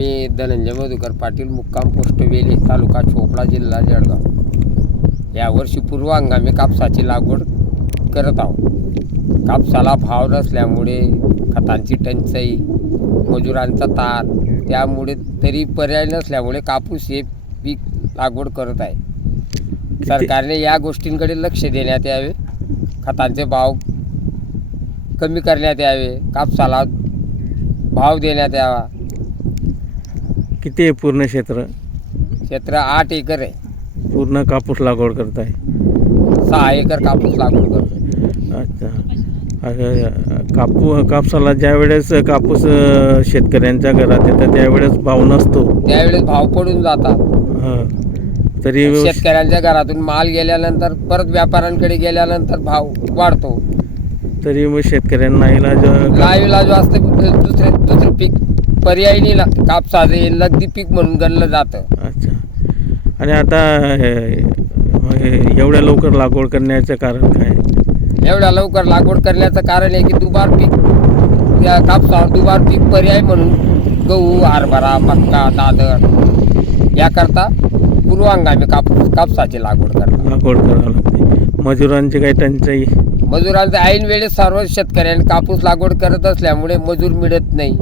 मी धनंजय मधुकर पाटील, मुक्काम पोस्ट वेली, तालुका चोपडा, जिल्हा जळगाव. यावर्षी पूर्व हंगामी कापसाची लागवड करत आहोत. कापसाला भाव नसल्यामुळे, खतांची टंचाई, मजुरांचा ताण, त्यामुळे तरी पर्याय नसल्यामुळे कापूस हे पीक लागवड करत आहे. सरकारने या गोष्टींकडे लक्ष देण्यात यावे. खतांचे भाव कमी करण्यात यावे. कापसाला भाव देण्यात यावा. किती आहे पूर्ण क्षेत्र? क्षेत्र 8 एकर आहे. पूर्ण कापूस लागवड करताय? 6 एकर कापूस लागवड करतो. अच्छा. कापसाला ज्या वेळेस कापूस शेतकऱ्यांच्या घरात येतात त्यावेळेस भाव नसतो, त्यावेळेस भाव पडून जातात. तरी शेतकऱ्यांच्या घरातून माल गेल्यानंतर परत व्यापाऱ्यांकडे गेल्यानंतर भाव वाढतो. तरी मग शेतकऱ्यांना नाईलाज असते. दुसरे पीक पर्यायी नाही. कापसाचे नगदी पीक म्हणून गणलं जातं. अच्छा. आणि आता एवढ्या लवकर लागवड करण्याचं कारण काय? एवढ्या लवकर लागवड करण्याचं कारण आहे की दुबार पीक, या कापसावर दुबार पीक पर्याय म्हणून गहू, हरभरा, मक्का, दादर याकरता पूर्व हंगामी कापसाची लागवड करावी लागते. मजुरांची काही टंचाई? मजुरांचं ऐन वेळेस सर्व शेतकऱ्यांनी कापूस लागवड करत असल्यामुळे मजूर मिळत नाही.